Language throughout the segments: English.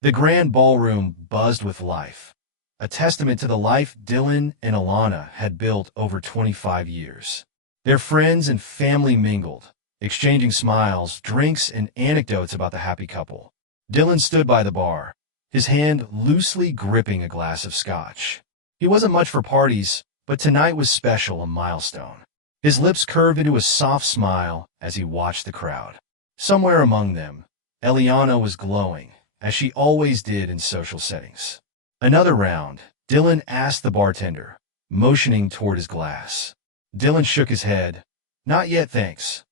The grand ballroom buzzed with life, a testament to the life Dylan and Alana had built over 25 years. Their friends and family mingled, exchanging smiles, drinks, and anecdotes about the happy couple. Dylan stood by the bar, his hand loosely gripping a glass of scotch. He wasn't much for parties, but tonight was special, a milestone. His lips curved into a soft smile as he watched the crowd. Somewhere among them, Eliana was glowing, as she always did in social settings. Another round, Dylan asked the bartender, motioning toward his glass. Dylan shook his head. Not yet, thanks.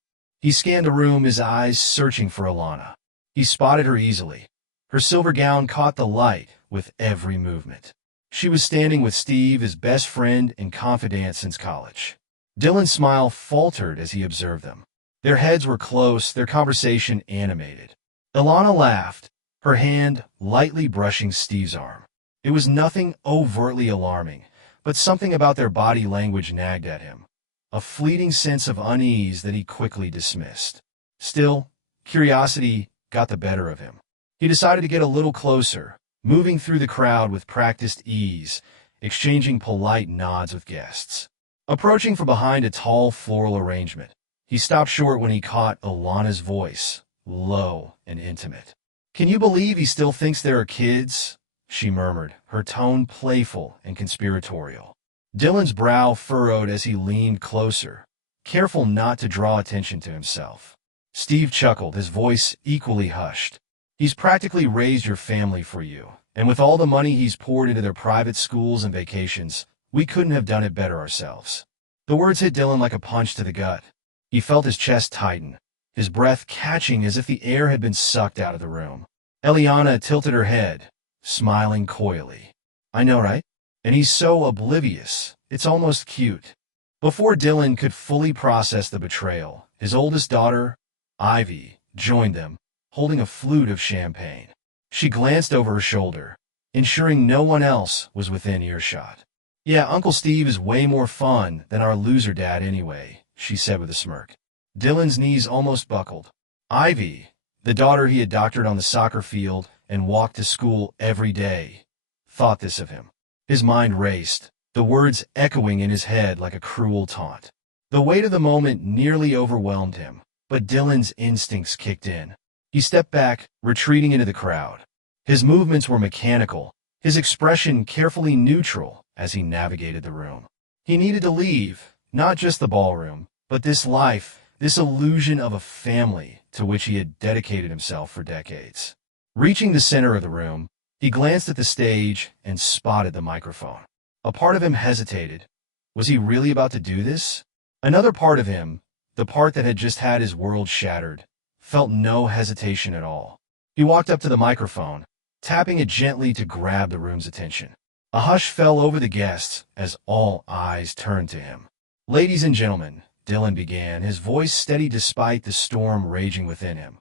He scanned the room, his eyes searching for Alana. He spotted her easily. Her silver gown caught the light with every movement. She was standing with Steve, his best friend and confidant since college. Dylan's smile faltered as he observed them. Their heads were close, their conversation animated. Alana laughed, her hand lightly brushing Steve's arm. It was nothing overtly alarming, but something about their body language nagged at him, a fleeting sense of unease that he quickly dismissed. Still, curiosity got the better of him. He decided to get a little closer, moving through the crowd with practiced ease, exchanging polite nods with guests. Approaching from behind a tall floral arrangement, he stopped short when he caught Alana's voice, low and intimate. "Can you believe he still thinks there are kids?" she murmured, her tone playful and conspiratorial. Dylan's brow furrowed as he leaned closer, careful not to draw attention to himself. Steve chuckled, his voice equally hushed. "He's practically raised your family for you, and with all the money he's poured into their private schools and vacations, we couldn't have done it better ourselves." The words hit Dylan like a punch to the gut. He felt his chest tighten, his breath catching as if the air had been sucked out of the room. Eliana tilted her head, smiling coyly. "I know, right? And he's so oblivious, it's almost cute." Before Dylan could fully process the betrayal, his oldest daughter, Ivy, joined them, holding a flute of champagne. She glanced over her shoulder, ensuring no one else was within earshot. "Yeah, Uncle Steve is way more fun than our loser dad anyway," she said with a smirk. Dylan's knees almost buckled. Ivy, the daughter he had doctored on the soccer field and walked to school every day, thought this of him. His mind raced, the words echoing in his head like a cruel taunt. The weight of the moment nearly overwhelmed him, but Dylan's instincts kicked in. He stepped back, retreating into the crowd. His movements were mechanical, his expression carefully neutral as he navigated the room. He needed to leave, not just the ballroom, but this life, this illusion of a family to which he had dedicated himself for decades. Reaching the center of the room, he glanced at the stage and spotted the microphone. A part of him hesitated. Was he really about to do this? Another part of him, the part that had just had his world shattered, felt no hesitation at all. He walked up to the microphone, tapping it gently to grab the room's attention. A hush fell over the guests as all eyes turned to him. "Ladies and gentlemen," Dylan began, his voice steady despite the storm raging within him.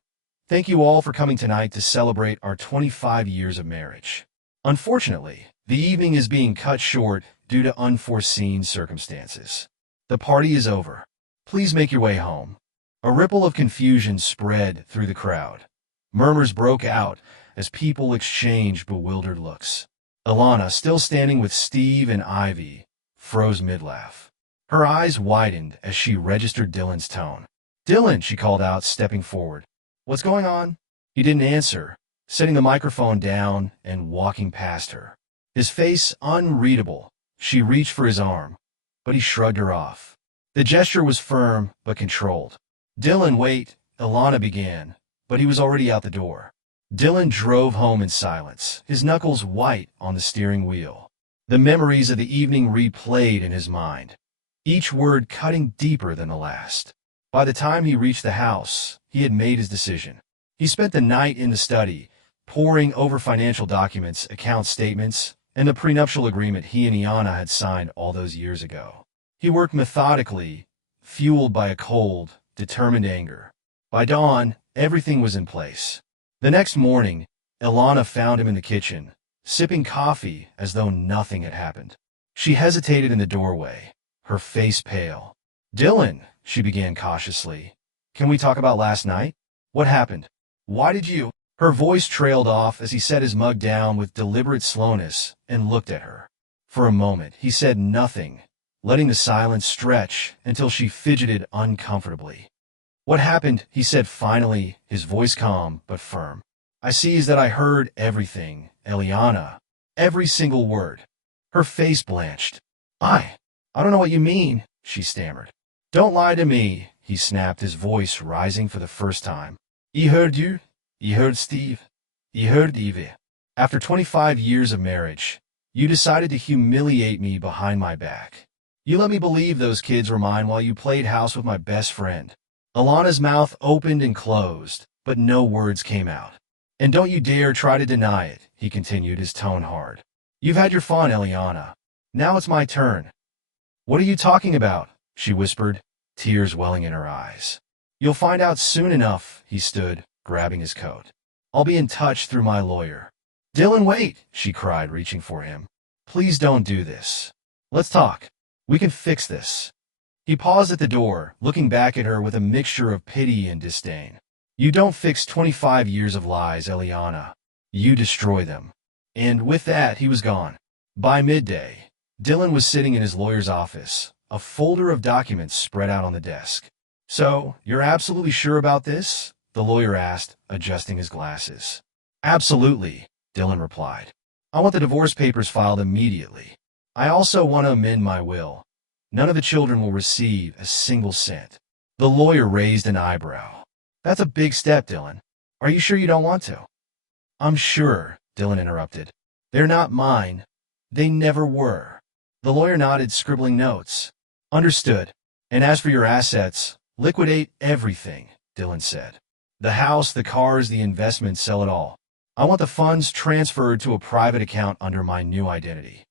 "Thank you all for coming tonight to celebrate our 25 years of marriage. Unfortunately, the evening is being cut short due to unforeseen circumstances. The party is over. Please make your way home." A ripple of confusion spread through the crowd. Murmurs broke out as people exchanged bewildered looks. Alana, still standing with Steve and Ivy, froze mid-laugh. Her eyes widened as she registered Dylan's tone. "Dylan," she called out, stepping forward. "What's going on?" He didn't answer, setting the microphone down and walking past her. His face unreadable. She reached for his arm, but he shrugged her off. The gesture was firm but controlled. "Dylan, wait," Alana began, but he was already out the door. Dylan drove home in silence, his knuckles white on the steering wheel. The memories of the evening replayed in his mind, each word cutting deeper than the last. By the time he reached the house, he had made his decision. He spent the night in the study, poring over financial documents, account statements, and the prenuptial agreement he and Iana had signed all those years ago. He worked methodically, fueled by a cold, determined anger. By dawn, everything was in place. The next morning, Ilana found him in the kitchen, sipping coffee as though nothing had happened. She hesitated in the doorway, her face pale. "Dylan," she began cautiously, "can we talk about last night? What happened? Why did you—" Her voice trailed off as he set his mug down with deliberate slowness and looked at her. For a moment, he said nothing, letting the silence stretch until she fidgeted uncomfortably. "What happened?" he said finally, his voice calm but firm. "I sees that I heard everything, Eliana. Every single word." Her face blanched. I don't know what you mean," she stammered. "Don't lie to me," he snapped, his voice rising for the first time. "I heard you. I heard Steve. I heard Evie. After 25 years of marriage, you decided to humiliate me behind my back. You let me believe those kids were mine while you played house with my best friend." Alana's mouth opened and closed, but no words came out. "And don't you dare try to deny it," he continued, his tone hard. "You've had your fun, Eliana. Now it's my turn." "What are you talking about?" she whispered, tears welling in her eyes. "You'll find out soon enough," he stood, grabbing his coat. "I'll be in touch through my lawyer." "Dylan, wait!" she cried, reaching for him. "Please don't do this. Let's talk. We can fix this." He paused at the door, looking back at her with a mixture of pity and disdain. "You don't fix 25 years of lies, Eliana. You destroy them." And with that, he was gone. By midday, Dylan was sitting in his lawyer's office, a folder of documents spread out on the desk. "So, you're absolutely sure about this?" the lawyer asked, adjusting his glasses. "Absolutely," Dylan replied. "I want the divorce papers filed immediately. I also want to amend my will. None of the children will receive a single cent." The lawyer raised an eyebrow. "That's a big step, Dylan. Are you sure you don't want to?" "I'm sure," Dylan interrupted. "They're not mine. They never were." The lawyer nodded, scribbling notes. "Understood. And as for your assets, liquidate everything," Dylan said. "The house, the cars, the investments, sell it all. I want the funds transferred to a private account under my new identity."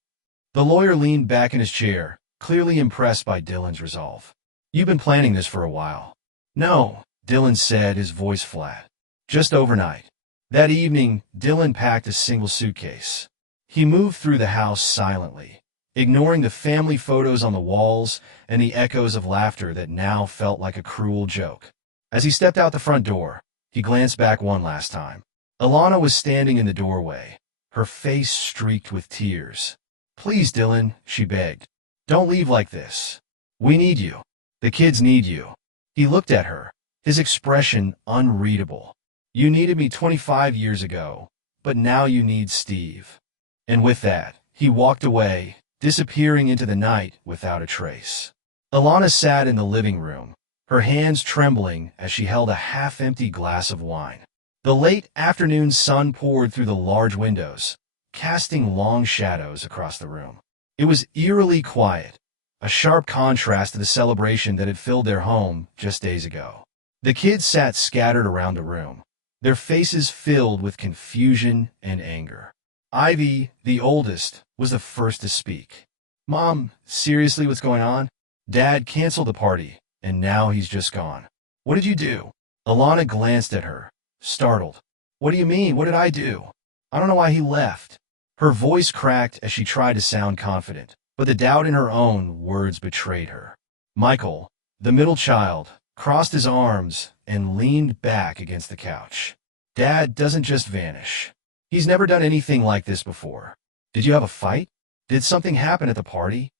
The lawyer leaned back in his chair, clearly impressed by Dylan's resolve. "You've been planning this for a while." "No," Dylan said, his voice flat. "Just overnight." That evening, Dylan packed a single suitcase. He moved through the house silently, ignoring the family photos on the walls and the echoes of laughter that now felt like a cruel joke. As he stepped out the front door, he glanced back one last time. Alana was standing in the doorway, her face streaked with tears. "Please, Dylan," she begged. "Don't leave like this. We need you. The kids need you." He looked at her, his expression unreadable. "You needed me 25 years ago, but now you need Steve." And with that, he walked away, disappearing into the night without a trace. Alana sat in the living room, her hands trembling as she held a half-empty glass of wine. The late afternoon sun poured through the large windows, casting long shadows across the room. It was eerily quiet, a sharp contrast to the celebration that had filled their home just days ago. The kids sat scattered around the room, their faces filled with confusion and anger. Ivy, the oldest, was the first to speak. "Mom, seriously, what's going on? Dad canceled the party, and now he's just gone. What did you do?" Alana glanced at her, startled. "What do you mean? What did I do? I don't know why he left." Her voice cracked as she tried to sound confident, but the doubt in her own words betrayed her. Michael, the middle child, crossed his arms and leaned back against the couch. "Dad doesn't just vanish. He's never done anything like this before. Did you have a fight? Did something happen at the party?"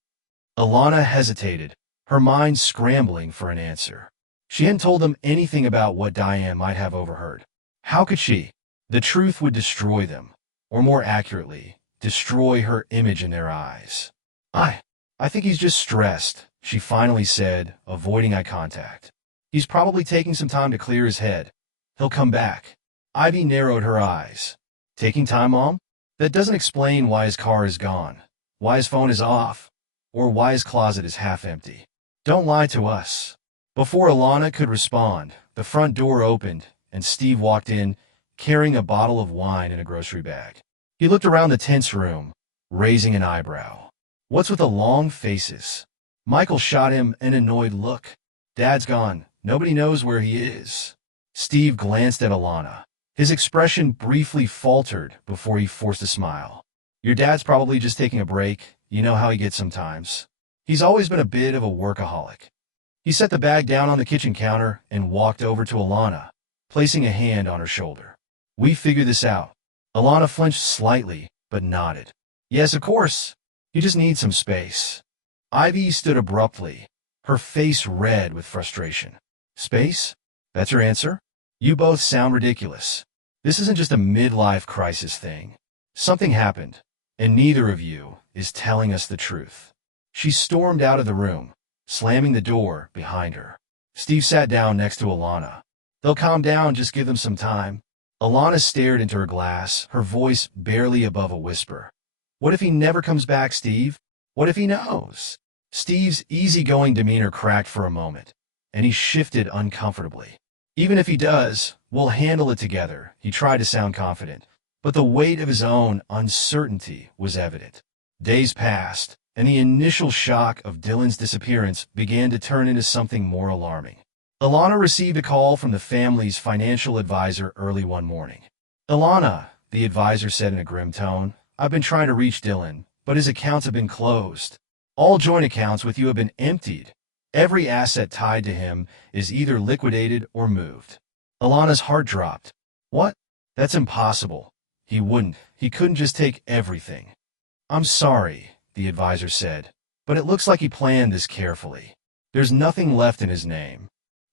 Alana hesitated, her mind scrambling for an answer. She hadn't told them anything about what Diane might have overheard. How could she? The truth would destroy them, or more accurately, destroy her image in their eyes. I think he's just stressed," she finally said, avoiding eye contact. "He's probably taking some time to clear his head. He'll come back." Ivy narrowed her eyes. "Taking time, Mom? That doesn't explain why his car is gone, why his phone is off, or why his closet is half empty. Don't lie to us." Before Alana could respond, the front door opened, and Steve walked in, carrying a bottle of wine in a grocery bag. He looked around the tense room, raising an eyebrow. "What's with the long faces?" Michael shot him an annoyed look. "Dad's gone. Nobody knows where he is." Steve glanced at Alana. His expression briefly faltered before he forced a smile. "Your dad's probably just taking a break. You know how he gets sometimes. He's always been a bit of a workaholic." He set the bag down on the kitchen counter and walked over to Alana, placing a hand on her shoulder. We figure this out. Alana flinched slightly, but nodded. Yes, of course. You just need some space. Ivy stood abruptly, her face red with frustration. Space? That's your answer? You both sound ridiculous. This isn't just a midlife crisis thing. Something happened, and neither of you is telling us the truth. She stormed out of the room, slamming the door behind her. Steve sat down next to Alana. They'll calm down, just give them some time. Alana stared into her glass, her voice barely above a whisper. What if he never comes back, Steve? What if he knows? Steve's easygoing demeanor cracked for a moment, and he shifted uncomfortably. Even if he does, we'll handle it together, he tried to sound confident, but the weight of his own uncertainty was evident. Days passed, and the initial shock of Dylan's disappearance began to turn into something more alarming. Alana received a call from the family's financial advisor early one morning. Alana, the advisor said in a grim tone, I've been trying to reach Dylan, but his accounts have been closed. All joint accounts with you have been emptied. Every asset tied to him is either liquidated or moved. Alana's heart dropped. What? That's impossible. He couldn't just take everything. I'm sorry, the advisor said, but it looks like he planned this carefully. There's nothing left in his name.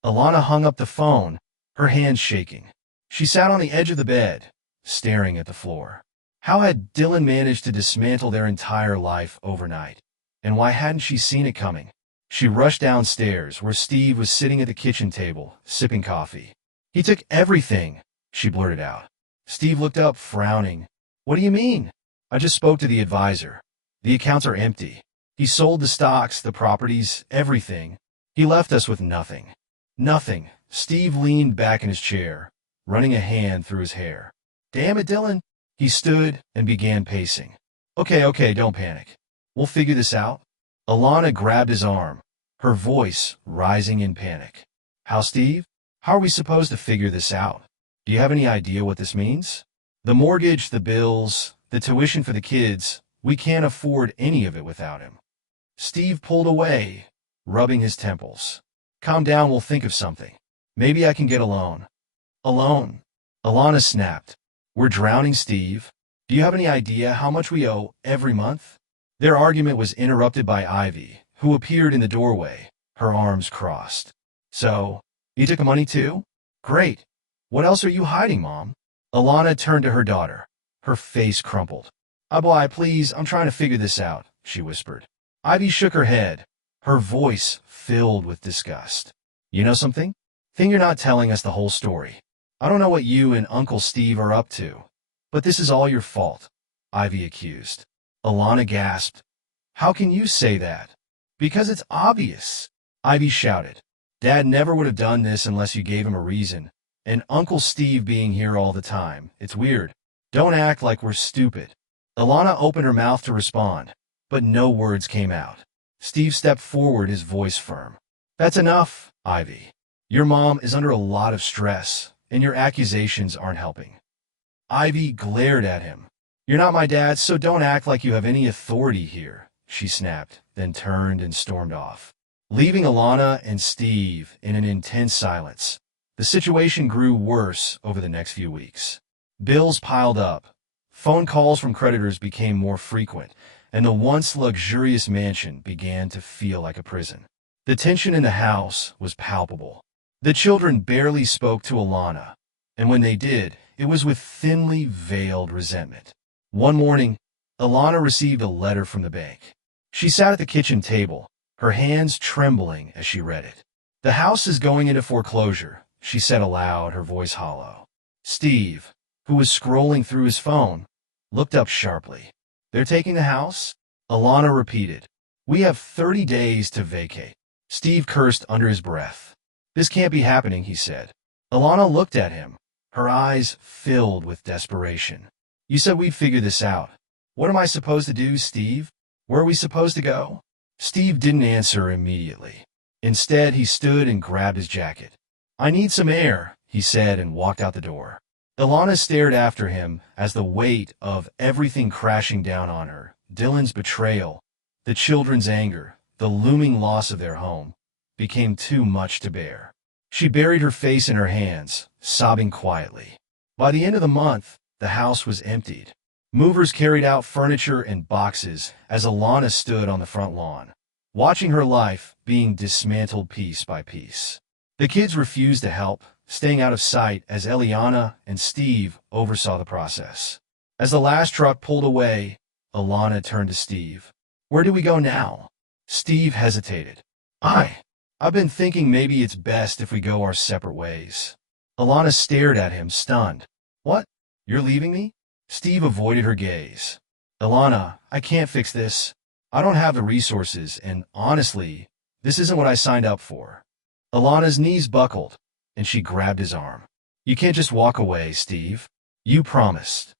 Alana hung up the phone, her hands shaking. She sat on the edge of the bed, staring at the floor. How had Dylan managed to dismantle their entire life overnight? And why hadn't she seen it coming? She rushed downstairs, where Steve was sitting at the kitchen table, sipping coffee. He took everything, she blurted out. Steve looked up, frowning. What do you mean? I just spoke to the advisor. The accounts are empty. He sold the stocks, the properties, everything. He left us with nothing. Nothing. Steve leaned back in his chair, running a hand through his hair. Damn it, Dylan. He stood and began pacing. Okay, don't panic. We'll figure this out. Alana grabbed his arm, her voice rising in panic. How, Steve? How are we supposed to figure this out? Do you have any idea what this means? The mortgage, the bills, the tuition for the kids, we can't afford any of it without him. Steve pulled away, rubbing his temples. Calm down, we'll think of something. Maybe I can get a loan. A loan? Alana snapped. We're drowning, Steve. Do you have any idea how much we owe every month? Their argument was interrupted by Ivy, who appeared in the doorway, her arms crossed. So, you took the money too? Great. What else are you hiding, Mom? Alana turned to her daughter. Her face crumpled. Boy, please, I'm trying to figure this out, she whispered. Ivy shook her head, her voice filled with disgust. You know something? Think you're not telling us the whole story. I don't know what you and Uncle Steve are up to, but this is all your fault, Ivy accused. Alana gasped. How can you say that? Because it's obvious, Ivy shouted. Dad never would have done this unless you gave him a reason. And Uncle Steve being here all the time, it's weird. Don't act like we're stupid. Alana opened her mouth to respond, but no words came out. Steve stepped forward, his voice firm. That's enough, Ivy. Your mom is under a lot of stress, and your accusations aren't helping. Ivy glared at him. You're not my dad, so don't act like you have any authority here, she snapped, then turned and stormed off, leaving Alana and Steve in an intense silence. The situation grew worse over the next few weeks. Bills piled up. Phone calls from creditors became more frequent, and the once luxurious mansion began to feel like a prison. The tension in the house was palpable. The children barely spoke to Alana, and when they did, it was with thinly veiled resentment. One morning, Alana received a letter from the bank. She sat at the kitchen table, her hands trembling as she read it. The house is going into foreclosure, she said aloud, her voice hollow. Steve, who was scrolling through his phone, looked up sharply. They're taking the house? Alana repeated. We have 30 days to vacate. Steve cursed under his breath. This can't be happening, he said. Alana looked at him, her eyes filled with desperation. You said we'd figure this out. What am I supposed to do, Steve? Where are we supposed to go? Steve didn't answer immediately. Instead, he stood and grabbed his jacket. I need some air, he said and walked out the door. Alana stared after him as the weight of everything crashing down on her, Dylan's betrayal, the children's anger, the looming loss of their home, became too much to bear. She buried her face in her hands, sobbing quietly. By the end of the month, the house was emptied. Movers carried out furniture and boxes as Alana stood on the front lawn, watching her life being dismantled piece by piece. The kids refused to help, staying out of sight as Eliana and Steve oversaw the process. As the last truck pulled away, Alana turned to Steve. "Where do we go now?" Steve hesitated. I've been thinking maybe it's best if we go our separate ways." Alana stared at him, stunned. "What? You're leaving me?" Steve avoided her gaze. "Alana, I can't fix this. I don't have the resources, and honestly, this isn't what I signed up for." Alana's knees buckled, and she grabbed his arm. "You can't just walk away, Steve. You promised."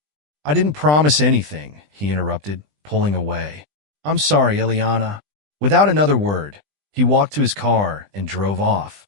"I didn't promise anything," he interrupted, pulling away. "I'm sorry, Eliana." Without another word, he walked to his car and drove off,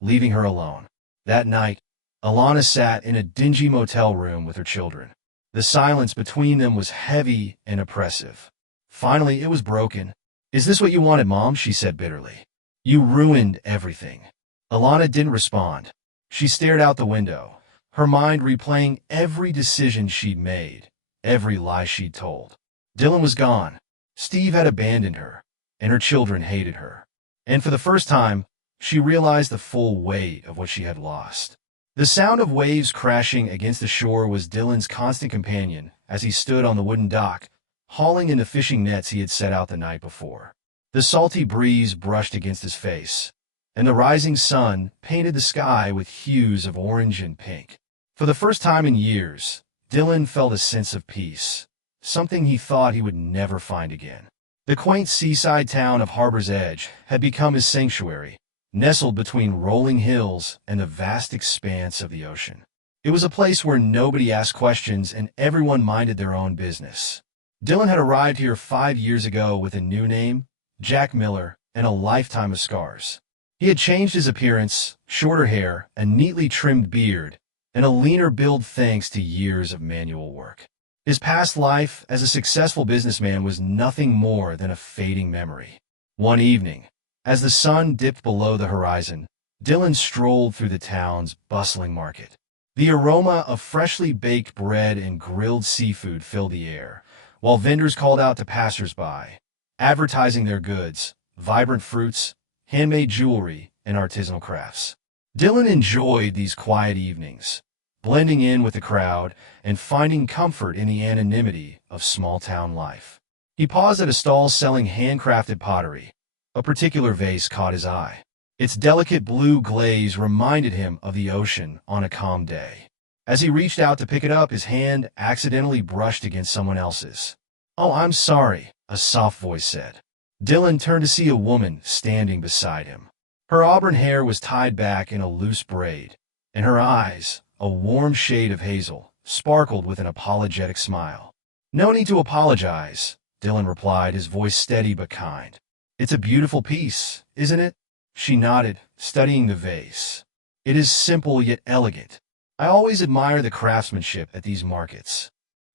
leaving her alone. That night, Alana sat in a dingy motel room with her children. The silence between them was heavy and oppressive. Finally, it was broken. "Is this what you wanted, Mom?" she said bitterly. "You ruined everything." Alana didn't respond. She stared out the window, her mind replaying every decision she'd made, every lie she'd told. Dylan was gone. Steve had abandoned her, and her children hated her. And for the first time, she realized the full weight of what she had lost. The sound of waves crashing against the shore was Dylan's constant companion as he stood on the wooden dock, hauling in the fishing nets he had set out the night before. The salty breeze brushed against his face, and the rising sun painted the sky with hues of orange and pink. For the first time in years, Dylan felt a sense of peace, something he thought he would never find again. The quaint seaside town of Harbor's Edge had become his sanctuary, nestled between rolling hills and the vast expanse of the ocean. It was a place where nobody asked questions and everyone minded their own business. Dylan had arrived here 5 years ago with a new name, Jack Miller, and a lifetime of scars. He had changed his appearance, shorter hair, a neatly trimmed beard, and a leaner build thanks to years of manual work. His past life as a successful businessman was nothing more than a fading memory. One evening, as the sun dipped below the horizon, Dylan strolled through the town's bustling market. The aroma of freshly baked bread and grilled seafood filled the air, while vendors called out to passers-by, advertising their goods, vibrant fruits, handmade jewelry, and artisanal crafts. Dylan enjoyed these quiet evenings, blending in with the crowd and finding comfort in the anonymity of small-town life. He paused at a stall selling handcrafted pottery. A particular vase caught his eye. Its delicate blue glaze reminded him of the ocean on a calm day. As he reached out to pick it up, his hand accidentally brushed against someone else's. "Oh, I'm sorry," a soft voice said. Dylan turned to see a woman standing beside him. Her auburn hair was tied back in a loose braid, and her eyes, a warm shade of hazel, sparkled with an apologetic smile. "No need to apologize," Dylan replied, his voice steady but kind. "It's a beautiful piece, isn't it?" She nodded, studying the vase. "It is simple yet elegant. I always admire the craftsmanship at these markets."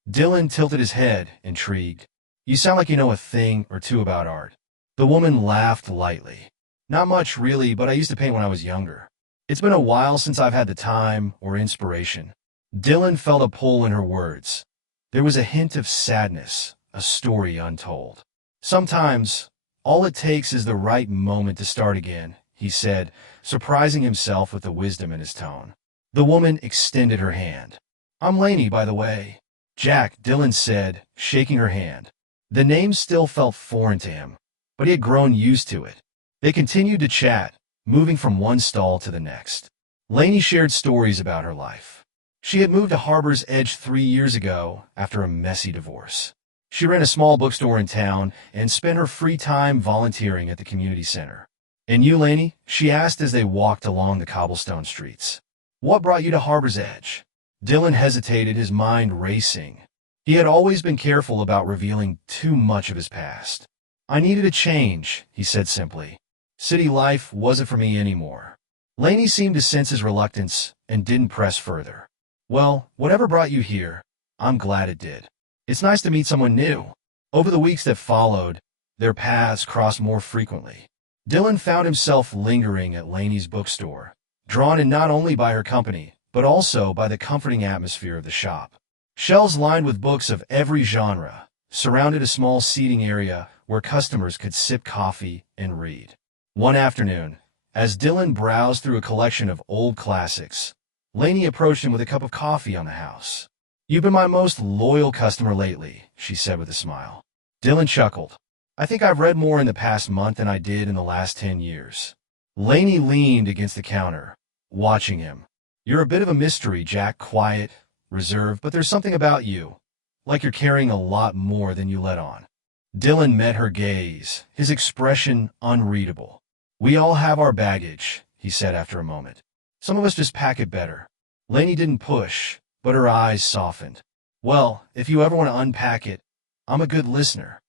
Dylan tilted his head, intrigued. "You sound like you know a thing or two about art." The woman laughed lightly. "Not much, really, but I used to paint when I was younger. It's been a while since I've had the time or inspiration." Dylan felt a pull in her words. There was a hint of sadness, a story untold. "Sometimes, all it takes is the right moment to start again," he said, surprising himself with the wisdom in his tone. The woman extended her hand. "I'm Lainey, by the way." "Jack," Dylan said, shaking her hand. The name still felt foreign to him, but he had grown used to it. They continued to chat, moving from one stall to the next. Lainey shared stories about her life. She had moved to Harbor's Edge 3 years ago after a messy divorce. She ran a small bookstore in town and spent her free time volunteering at the community center. "And you, Lainey?" she asked as they walked along the cobblestone streets. "What brought you to Harbor's Edge?" Dylan hesitated, his mind racing. He had always been careful about revealing too much of his past. "I needed a change," he said simply. "City life wasn't for me anymore." Lainey seemed to sense his reluctance and didn't press further. "Well, whatever brought you here, I'm glad it did. It's nice to meet someone new." Over the weeks that followed, their paths crossed more frequently. Dylan found himself lingering at Lainey's bookstore, drawn in not only by her company, but also by the comforting atmosphere of the shop. Shelves lined with books of every genre surrounded a small seating area where customers could sip coffee and read. One afternoon, as Dylan browsed through a collection of old classics, Lainey approached him with a cup of coffee on the house. "You've been my most loyal customer lately," she said with a smile. Dylan chuckled. "I think I've read more in the past month than I did in the last 10 years. Lainey leaned against the counter, watching him. "You're a bit of a mystery, Jack, quiet, reserved, but there's something about you, like you're carrying a lot more than you let on." Dylan met her gaze, his expression unreadable. "We all have our baggage," he said after a moment. "Some of us just pack it better." Lainey didn't push, but her eyes softened. "Well, if you ever want to unpack it, I'm a good listener."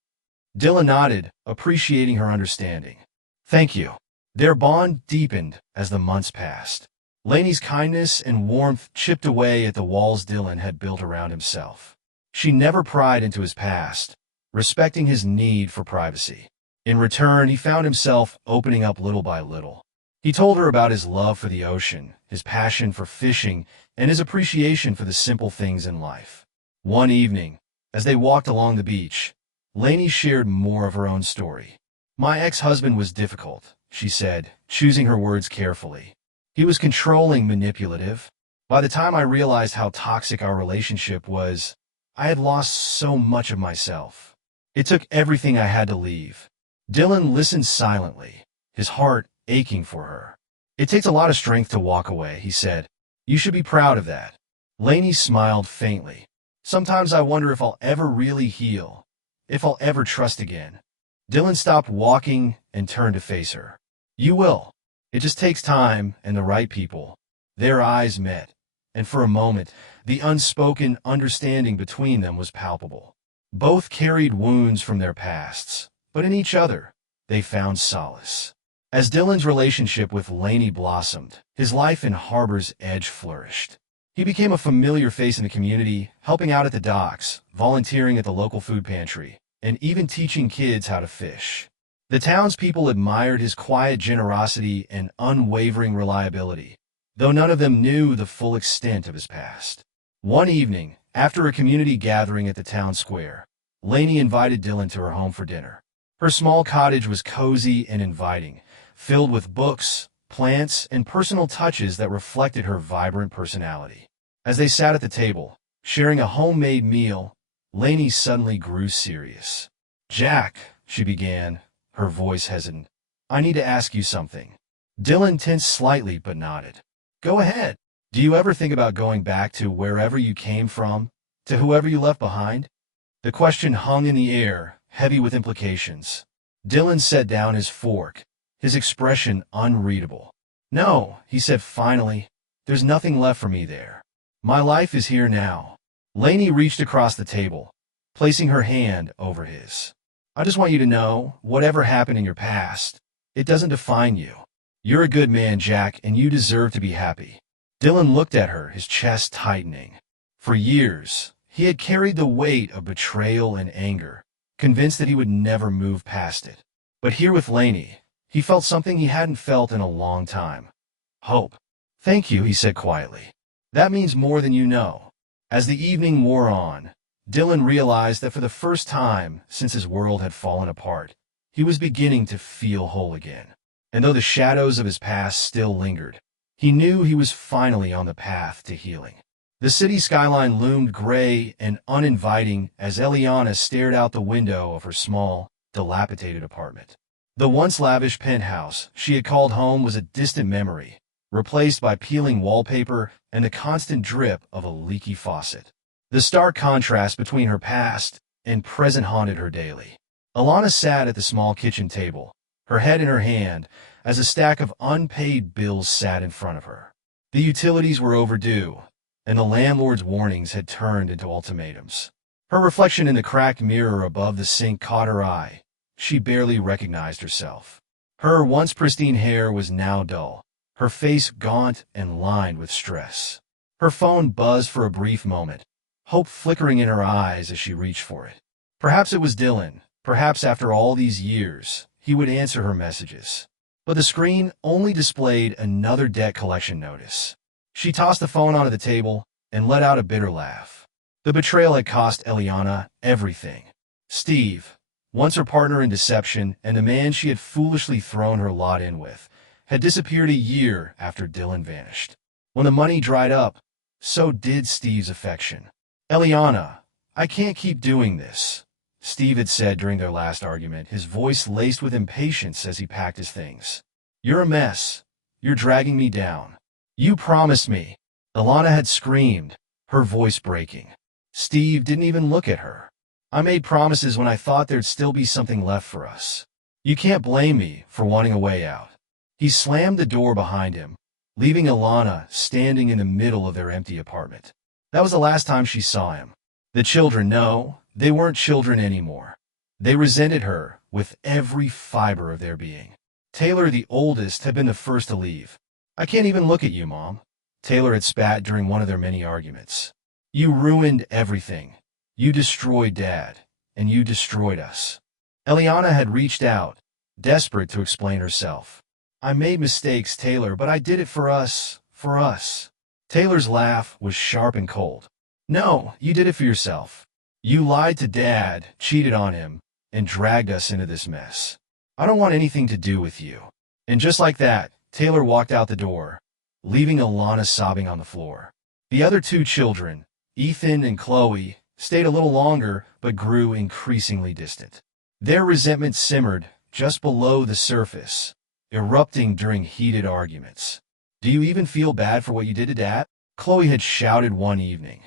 Dylan nodded, appreciating her understanding. "Thank you." Their bond deepened as the months passed. Lainey's kindness and warmth chipped away at the walls Dylan had built around himself. She never pried into his past, respecting his need for privacy. In return, he found himself opening up little by little. He told her about his love for the ocean, his passion for fishing, and his appreciation for the simple things in life. One evening, as they walked along the beach, Lainey shared more of her own story. "My ex-husband was difficult," she said, choosing her words carefully. "He was controlling, manipulative. By the time I realized how toxic our relationship was, I had lost so much of myself. It took everything I had to leave." Dylan listened silently, his heart aching for her. "It takes a lot of strength to walk away," he said. "You should be proud of that." Lainey smiled faintly. "Sometimes I wonder if I'll ever really heal, if I'll ever trust again." Dylan stopped walking and turned to face her. "You will. It just takes time and the right people." Their eyes met, and for a moment, the unspoken understanding between them was palpable. Both carried wounds from their pasts, but in each other, they found solace. As Dylan's relationship with Lainey blossomed, his life in Harbor's Edge flourished. He became a familiar face in the community, helping out at the docks, volunteering at the local food pantry, and even teaching kids how to fish. The townspeople admired his quiet generosity and unwavering reliability, though none of them knew the full extent of his past. One evening, after a community gathering at the town square, Lainey invited Dylan to her home for dinner. Her small cottage was cozy and inviting, filled with books, plants, and personal touches that reflected her vibrant personality. As they sat at the table, sharing a homemade meal, Lainey suddenly grew serious. "Jack," she began, her voice hesitant, "I need to ask you something." Dylan tensed slightly but nodded. "Go ahead. Do you ever think about going back to wherever you came from, to whoever you left behind?" The question hung in the air, heavy with implications. Dylan set down his fork, his expression unreadable. "No," he said finally, "there's nothing left for me there. My life is here now." Lainey reached across the table, placing her hand over his. "I just want you to know, whatever happened in your past, it doesn't define you. You're a good man, Jack, and you deserve to be happy." Dylan looked at her, his chest tightening. For years, he had carried the weight of betrayal and anger, convinced that he would never move past it. But here with Lainey, he felt something he hadn't felt in a long time. Hope. "Thank you," he said quietly. "That means more than you know." As the evening wore on, Dylan realized that for the first time since his world had fallen apart, he was beginning to feel whole again. And though the shadows of his past still lingered, he knew he was finally on the path to healing. The city skyline loomed gray and uninviting as Eliana stared out the window of her small, dilapidated apartment. The once lavish penthouse she had called home was a distant memory, replaced by peeling wallpaper and the constant drip of a leaky faucet. The stark contrast between her past and present haunted her daily. Alana sat at the small kitchen table, her head in her hand, as a stack of unpaid bills sat in front of her. The utilities were overdue, and the landlord's warnings had turned into ultimatums. Her reflection in the cracked mirror above the sink caught her eye. She barely recognized herself. Her once pristine hair was now dull, her face gaunt and lined with stress. Her phone buzzed for a brief moment, hope flickering in her eyes as she reached for it. Perhaps it was Dylan. Perhaps after all these years, he would answer her messages. But the screen only displayed another debt collection notice. She tossed the phone onto the table and let out a bitter laugh. The betrayal had cost Eliana everything. Steve, once her partner in deception and the man she had foolishly thrown her lot in with, had disappeared a year after Dylan vanished. When the money dried up, so did Steve's affection. Eliana, I can't keep doing this, Steve had said during their last argument, his voice laced with impatience as he packed his things. You're a mess. You're dragging me down. You promised me. Eliana had screamed, her voice breaking. Steve didn't even look at her. I made promises when I thought there'd still be something left for us. You can't blame me for wanting a way out. He slammed the door behind him, leaving Eliana standing in the middle of their empty apartment. That was the last time she saw him. The children, no, they weren't children anymore. They resented her with every fiber of their being. Taylor, the oldest, had been the first to leave. I can't even look at you, Mom, Taylor had spat during one of their many arguments. You ruined everything. You destroyed Dad, and you destroyed us. Eliana had reached out, desperate to explain herself. I made mistakes, Taylor, but I did it for us, for us. Taylor's laugh was sharp and cold. No, you did it for yourself. You lied to Dad, cheated on him, and dragged us into this mess. I don't want anything to do with you. And just like that, Taylor walked out the door, leaving Eliana sobbing on the floor. The other two children, Ethan and Chloe, stayed a little longer but grew increasingly distant. Their resentment simmered just below the surface, erupting during heated arguments. Do you even feel bad for what you did to Dad? Chloe had shouted one evening.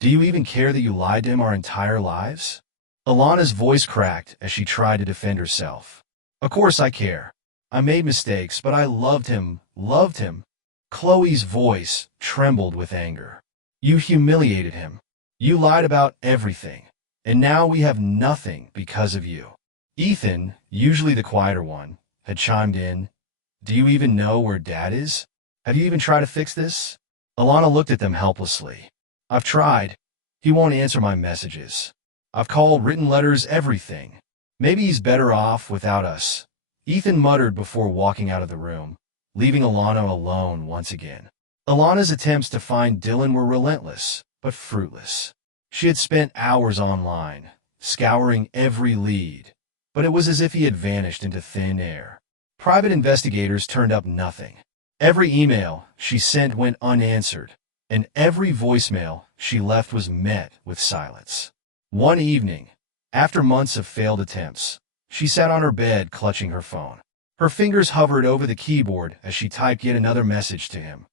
Do you even care that you lied to him our entire lives? Alana's voice cracked as she tried to defend herself. Of course I care. I made mistakes, but I loved him, loved him. Chloe's voice trembled with anger. You humiliated him. You lied about everything. And now we have nothing because of you. Ethan, usually the quieter one, had chimed in. Do you even know where Dad is? Have you even tried to fix this? Eliana looked at them helplessly. I've tried. He won't answer my messages. I've called, written letters, everything. Maybe he's better off without us. Ethan muttered before walking out of the room, leaving Eliana alone once again. Alana's attempts to find Dylan were relentless, but fruitless. She had spent hours online, scouring every lead, but it was as if he had vanished into thin air. Private investigators turned up nothing. Every email she sent went unanswered, and every voicemail she left was met with silence. One evening, after months of failed attempts, she sat on her bed clutching her phone. Her fingers hovered over the keyboard as she typed yet another message to him.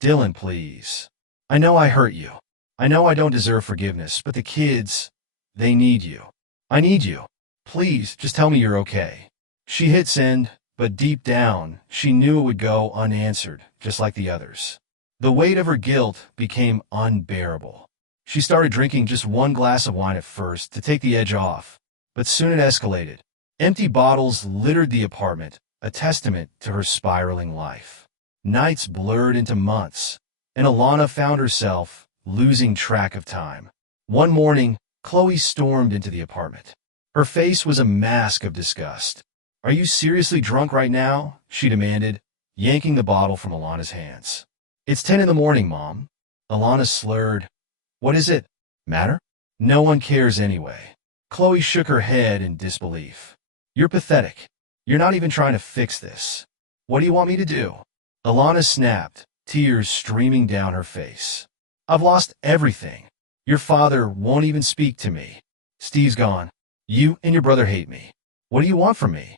Dylan, please. I know I hurt you. I know I don't deserve forgiveness, but the kids, they need you. I need you. Please, just tell me you're okay. She hit send, but deep down, she knew it would go unanswered, just like the others. The weight of her guilt became unbearable. She started drinking just one glass of wine at first to take the edge off, but soon it escalated. Empty bottles littered the apartment, a testament to her spiraling life. Nights blurred into months, and Eliana found herself losing track of time. One morning, Chloe stormed into the apartment. Her face was a mask of disgust. Are you seriously drunk right now? She demanded, yanking the bottle from Alana's hands. It's 10 in the morning, Mom. Eliana slurred. What is it? Matter? No one cares anyway. Chloe shook her head in disbelief. You're pathetic. You're not even trying to fix this. What do you want me to do? Eliana snapped, tears streaming down her face. I've lost everything. Your father won't even speak to me. Steve's gone. You and your brother hate me. What do you want from me?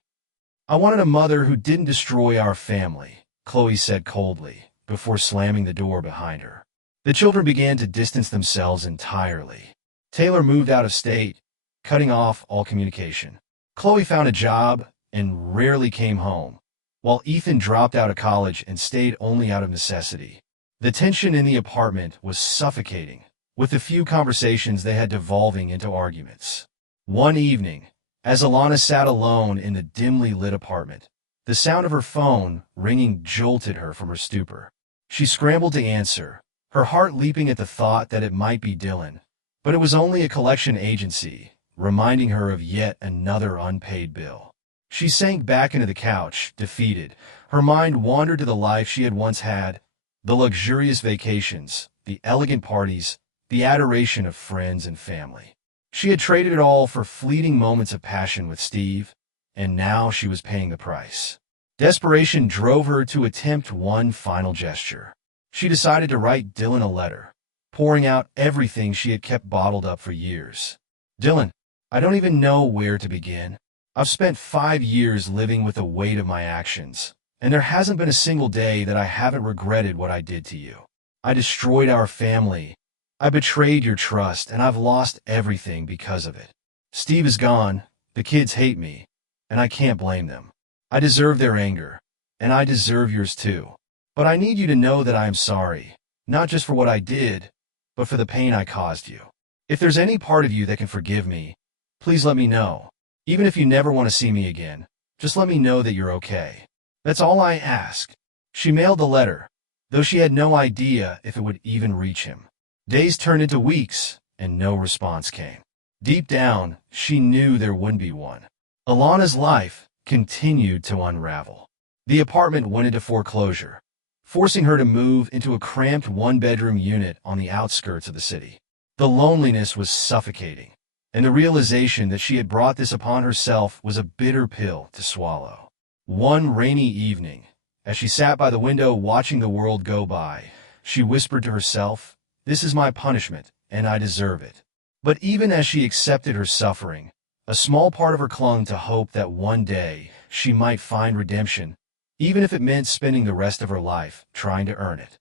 I wanted a mother who didn't destroy our family, Chloe said coldly, before slamming the door behind her. The children began to distance themselves entirely. Taylor moved out of state, cutting off all communication. Chloe found a job and rarely came home, while Ethan dropped out of college and stayed only out of necessity. The tension in the apartment was suffocating, with the few conversations they had devolving into arguments. One evening, as Eliana sat alone in the dimly lit apartment, the sound of her phone ringing jolted her from her stupor. She scrambled to answer, her heart leaping at the thought that it might be Dylan, but it was only a collection agency, reminding her of yet another unpaid bill. She sank back into the couch, defeated. Her mind wandered to the life she had once had, The luxurious vacations, the elegant parties, the adoration of friends and family. She had traded it all for fleeting moments of passion with Steve, and now she was paying the price. Desperation drove her to attempt one final gesture. She decided to write Dylan a letter, pouring out everything she had kept bottled up for years. Dylan, I don't even know where to begin. I've spent 5 years living with the weight of my actions, and there hasn't been a single day that I haven't regretted what I did to you. I destroyed our family. I betrayed your trust, and I've lost everything because of it. Steve is gone, the kids hate me, and I can't blame them. I deserve their anger, and I deserve yours too. But I need you to know that I am sorry, not just for what I did, but for the pain I caused you. If there's any part of you that can forgive me, please let me know. Even if you never want to see me again, just let me know that you're okay. That's all I ask. She mailed the letter, though she had no idea if it would even reach him. Days turned into weeks, and no response came. Deep down, she knew there wouldn't be one. Alana's life continued to unravel. The apartment went into foreclosure, forcing her to move into a cramped one-bedroom unit on the outskirts of the city. The loneliness was suffocating, and the realization that she had brought this upon herself was a bitter pill to swallow. One rainy evening, as she sat by the window watching the world go by, she whispered to herself, "This is my punishment, and I deserve it." But even as she accepted her suffering, a small part of her clung to hope that one day she might find redemption, even if it meant spending the rest of her life trying to earn it.